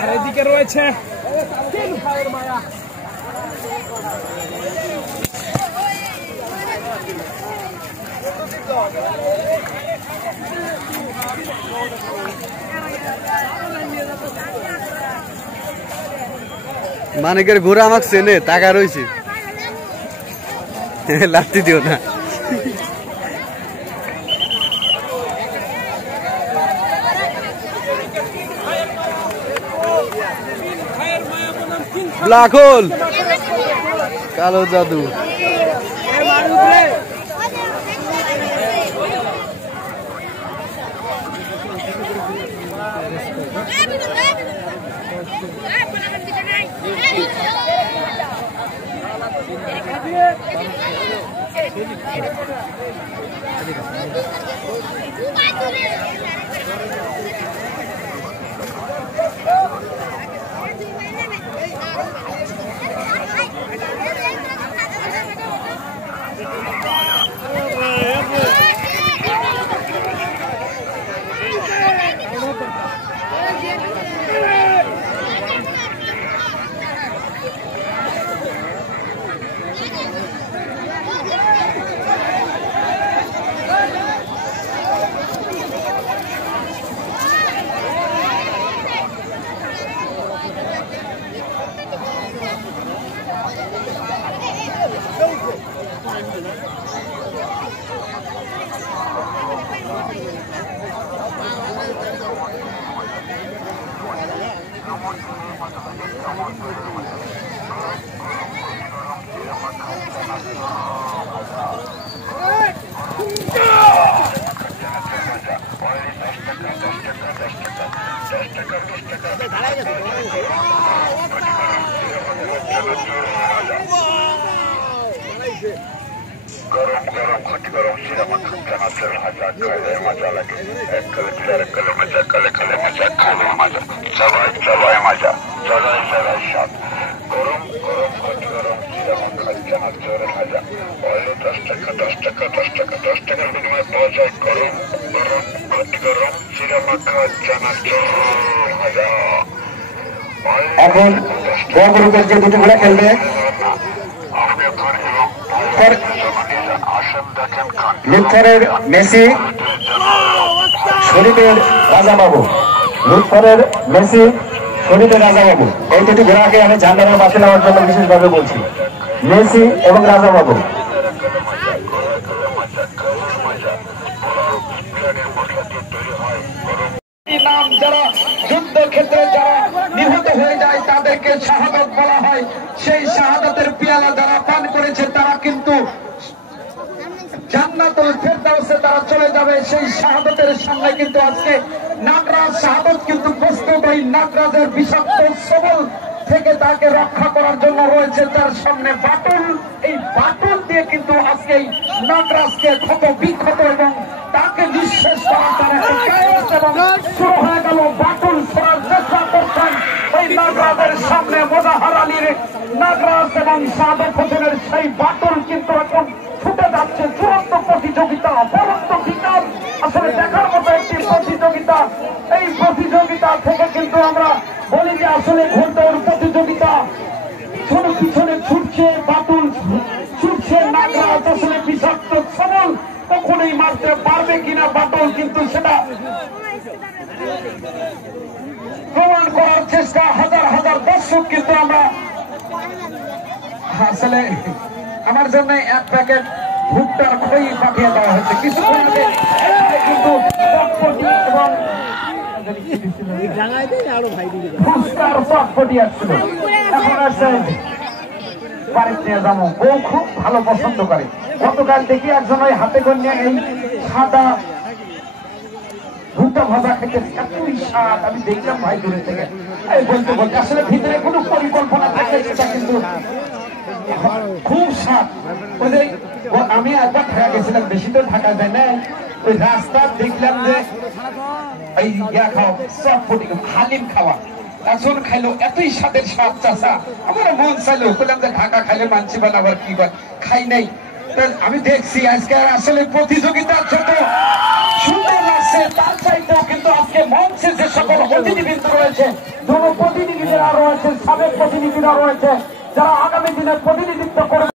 আর এদিকে রয়েছে তিন ভাইয়ের মায়া। মানিকের ঘোরা আমাকে চেনে টাকা রয়েছে লাত্তি দিও না। ব্ল্যাক হোল কালো জাদু गरम गरम खट्टी गरम सीधा मक्खन चना चल मजा खाए मजा लगे एक कले मजा कले कले मजा खाने मजा चबाई चबाई मजा चबाई चबाई स्वाद गरम गरम खट्टी गरम सीधा मक्खन चना चल मजा ऑयल 10 টাকা বিনিময়ে পাওয়া যায় गरम गरम खट्टी गरम सीधा मक्खन चना चल मजा। এখন বড় যে দুটো ঘোড়া খেলবে লুৎফরের মেসি শরীফের রাজাবাবু, লুৎফরের মেসি শরীফের রাজাবাবু, এই দুটি ঘোড়াকে আমি জানলার পাশে নেওয়ার জন্য বিশেষভাবে বলছি, মেসি এবং রাজাবাবু। যারা যুদ্ধক্ষেত্রে যারা নিহত হয়ে যায় তাদেরকে শাহাদাত বলা হয়। সেই শাহাদাতের পেয়ালা যারা পান করেছে তারা কিন্তু জান্নাতুল ফেরদাউসে তারা চলে যাবে। সেই শাহাদাতের সামনে কিন্তু আজকে নাগরাজ শাহাদাত কিন্তু প্রস্তুত। ওই নাগরাজের বিষাক্ত সবল থেকে তাকে রক্ষা করার জন্য রয়েছে তার সামনে বাটুল। এই বাটুল দিয়ে কিন্তু আজকে নাগরাজকে ক্ষত বিক্ষত এবং তাকে নিঃশেষ করার জন্য শুরু হয়ে গেল। বাটুল ছোড়ার চেষ্টা করছেন ওই নাগরাজের সামনে মোজাহার আলীর নাগরাজ এবং শাহাদাত হোসেনের সেই বাটুল কিন্তু এখন ছুটে যাচ্ছে। চূড়ান্ত প্রতিযোগিতা, পরন্ত বিকাল, আসলে দেখার মতো একটি প্রতিযোগিতা। এই প্রতিযোগিতা থেকে কিন্তু আমরা বলি যে আসলে ঘোড়দৌড় প্রতিযোগিতা, পিছনে পিছনে ছুটছে বাটুল, ছুটছে নাগরাজ। আসলে বিষাক্ত সবল কখনোই মারতে পারবে কিনা বাটুল, কিন্তু সেটা প্রমাণ করার চেষ্টা হাজার হাজার দর্শক। কিন্তু আমরা আসলে আমার জন্য এক প্যাকেট ভুট্টার খই পাঠিয়ে দেওয়া হয়েছে কিছুক্ষণ আগে, কিন্তু ফুচকার চটপটি আসছিল। এখন আসছে বাড়িতে নিয়ে যাবো, বউ খুব ভালো পছন্দ করে। গতকাল দেখি একজন ওই হাতে করে নিয়ে এই সাদা ভুট্টা ভাজা খেতে এতই স্বাদ, আমি দেখলাম ভাই দূরে থেকে বলতে বলতে আসলে ভিতরে কোনো পরিকল্পনা থাকে সেটা কিন্তু খুব স্বাদ। ওই যে আমি একবার ঢাকা গেছিলাম, বেশি তো ঢাকা যায় না, ওই রাস্তা দেখলাম যে এই ইয়া খাওয়া চটপটি হালিম খাওয়া, এখন খাইলো এতই স্বাদের স্বাদ চাষা আমার মন চাইলো বললাম যে ঢাকা খাইলে মানছি বলে আবার কি হয় খাই নাই। আমি দেখছি আজকে আসলে প্রতিযোগিতার যত সুন্দর লাগছে তার চাইতেও কিন্তু আজকে মঞ্চে যে সকল অতিথিবৃন্দ রয়েছে, জনপ্রতিনিধিরা রয়েছে, সাবেক প্রতিনিধিরা রয়েছে, যারা আগামী দিনে প্রতিনিধিত্ব করবে।